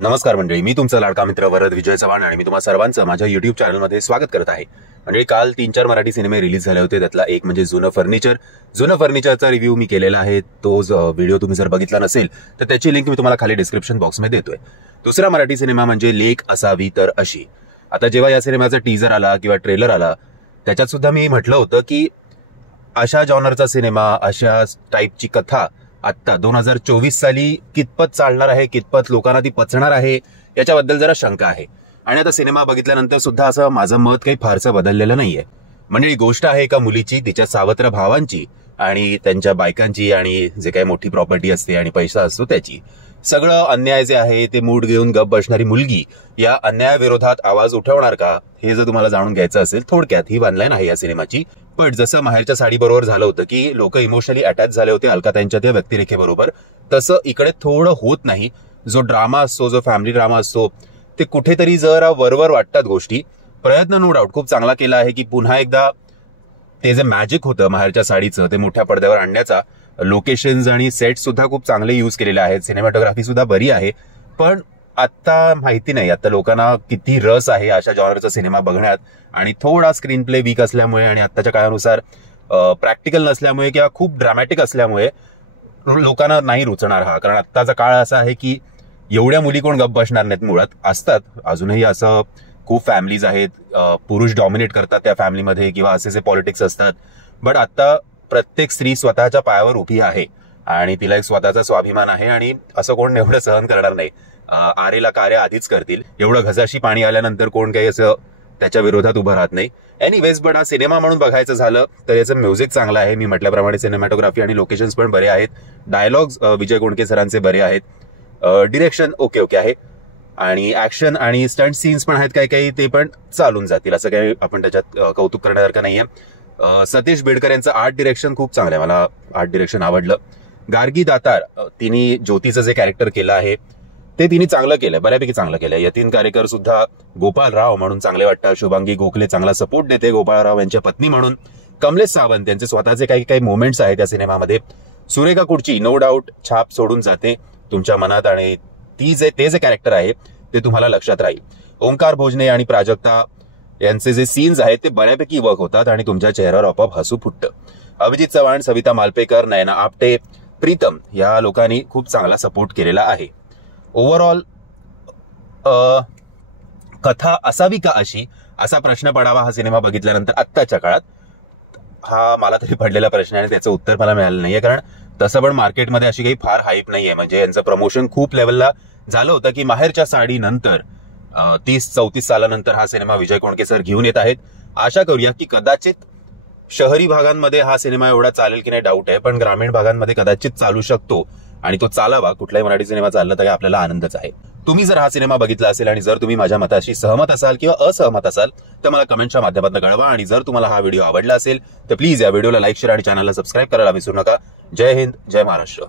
नमस्कार मंडळी, मी तुमचा लाडका मित्र वरद विजय चव्हाण आणि मी तुम्हा सर्वांचं माझ्या युट्यूब चॅनलमध्ये स्वागत करत आहे. मंडळी, काल 3-4 मराठी सिनेमे रिलीज झाले होते. त्यातला एक म्हणजे जुनं फर्निचरचा रिव्ह्यू मी केलेला आहे. तो व्हिडिओ तुम्ही जर बघितला नसेल तर त्याची लिंक मी तुम्हाला खाली डिस्क्रिप्शन बॉक्समध्ये देतोय. दुसरा मराठी सिनेमा म्हणजे लेक असावी तर अशी. आता जेव्हा या सिनेमाचा टीजर आला किंवा ट्रेलर आला त्याच्यात सुद्धा मी म्हटलं होतं की अशा जॉनरचा सिनेमा, अशा टाईपची कथा आता 2024 साली कितपत चालणार आहे, कितपत लोकांना ती पचणार आहे याच्याबद्दल जरा शंका आहे. आणि आता सिनेमा बघितल्यानंतर सुद्धा असं माझं मत काही फारसं बदललेलं नाहीये. म्हणजे गोष्ट आहे एका मुलीची, तिच्या सावत्र भावांची आणि त्यांच्या बायकांची आणि जे काही मोठी प्रॉपर्टी असते आणि पैसा असतो त्याची. सगळं अन्याय जे आहे ते मूड घेऊन गप बसणारी मुलगी या अन्यायाविरोधात आवाज उठवणार का, हे जर तुम्हाला जाणून घ्यायचं असेल थोडक्यात ही वनलाईन आहे या सिनेमाची. पण जसं माहेरच्या साडीबरोबर झालं होतं की लोक इमोशनली अटॅच झाले होते अलकाताईंच्या त्या व्यक्तिरेखेबरोबर, तसं इकडे थोडं होत नाही. जो ड्रामा असतो, जो फॅमिली ड्रामा असतो, ते कुठेतरी जरा वरवर वाटतात गोष्टी. प्रयत्न नो डाऊट खूप चांगला केला आहे की पुन्हा एकदा ते जे मॅजिक होतं माहेरच्या साडीचं ते मोठ्या पडद्यावर आणण्याचा. लोकेशन्स आणि सेट सुद्धा खूप चांगले यूज केलेले आहेत, सिनेमॅटोग्राफी सुद्धा बरी आहे. पण आता माहिती नाही आता लोकांना किती रस आहे अशा जॉनरचा सिनेमा बघण्यात, आणि थोडा स्क्रीन प्ले वीक असल्यामुळे आणि आत्ताच्या काळानुसार प्रॅक्टिकल नसल्यामुळे किंवा खूप ड्रामॅटिक असल्यामुळे लोकांना नाही रुचणार हा. कारण आत्ताचा काळ असा आहे की एवढ्या मुली कोण गप्प बसणार नाहीत. मुळात असतात अजूनही असं खूप फॅमिलीज आहेत, पुरुष डॉमिनेट करतात त्या फॅमिलीमध्ये किंवा असे पॉलिटिक्स असतात. बट आता प्रत्येक स्त्री स्वतःच्या पायावर उभी आहे आणि तिला एक स्वतःचा स्वाभिमान आहे आणि असं कोण एवढं सहन करणार नाही. आरेला कार्य आधीच करतील. एवढं घसाशी पाणी आल्यानंतर कोण काही असं त्याच्या विरोधात उभं राहत नाही. एनिवेज, बट हा सिनेमा म्हणून बघायचं झालं तर याचं म्युझिक चांगलं आहे. मी म्हटल्याप्रमाणे सिनेमॅटोग्राफी आणि लोकेशन्स पण बरे आहेत. डायलॉग्स विजय गोंडके सरांचे बरे आहेत. डिरेक्शन ओके आहे आणि ऍक्शन आणि स्टंट सीन्स पण आहेत काही काही, ते पण चालून जातील. असं काही आपण त्याच्यात कौतुक करण्यासारखं नाहीये. सतीश बेडकर यांचं आर्ट डिरेक्शन खूप चांगलं आहे, मला आर्ट डिरेक्शन आवडलं. गार्गी दातार तिने ज्योतीचं जे कॅरेक्टर केलं आहे ते तिने चांगलं केलंय, बऱ्यापैकी चांगलं केलंय. यतीन कारेकर सुद्धा गोपाल राव म्हणून चांगले वाटतात. शुभांगी गोखले चांगला सपोर्ट देते गोपाळ राव यांच्या पत्नी म्हणून. कमलेश सावंत यांचे स्वतःचे काही मोमेंट्स आहेत या सिनेमामध्ये. सुरेखा कुडची नो डाऊट छाप सोडून जाते तुमच्या मनात आणि ते जे कॅरेक्टर आहे ते तुम्हाला लक्षात राहील. ओंकार भोजने आणि प्राजक्ता यांचे जे सीन्स आहेत ते बऱ्यापैकी वर्क होतात आणि तुमच्या चेहऱ्यावर आपोआप हसू फुटतं. अभिजित चव्हाण, सविता मालपेकर, नयना आपटे, प्रीतम या लोकांनी खूप चांगला सपोर्ट केलेला आहे. ओव्हरऑल कथा असावी का अशी, असा प्रश्न पडावा हा सिनेमा बघितल्यानंतर आत्ताच्या काळात. हा मला तरी पडलेला प्रश्न आहे आणि त्याचं उत्तर मला मिळालं नाहीये. कारण तसं पण मार्केटमध्ये अशी काही फार हाईप नाहीये. म्हणजे यांचं प्रमोशन खूप लेवलला झालं होतं की माहेरच्या साडीनंतर 30-34 सालानंतर हा सिनेमा विजय कोंडके सर घेऊन येत आहेत. आशा करूया की कदाचित शहरी भागांमध्ये हा सिनेमा एवढा चालेल की नाही डाऊट आहे, पण ग्रामीण भागांमध्ये कदाचित चालू शकतो आणि तो चालावा. कुठलाही मराठी सिनेमा चालला तरी आपल्याला आनंदच आहे. तुम्ही जर हा सिनेमा बघितला असेल आणि जर तुम्ही माझ्या मताशी सहमत असाल किंवा असहमत असाल तर मला कमेंटच्या माध्यमातून कळवा. आणि जर तुम्हाला हा व्हिडिओ आवडला असेल तर प्लीज या व्हिडिओला लाईक, शेअर आणि चॅनलला सबस्क्राईब करायला विसरू नका. जय हिंद, जय महाराष्ट्र.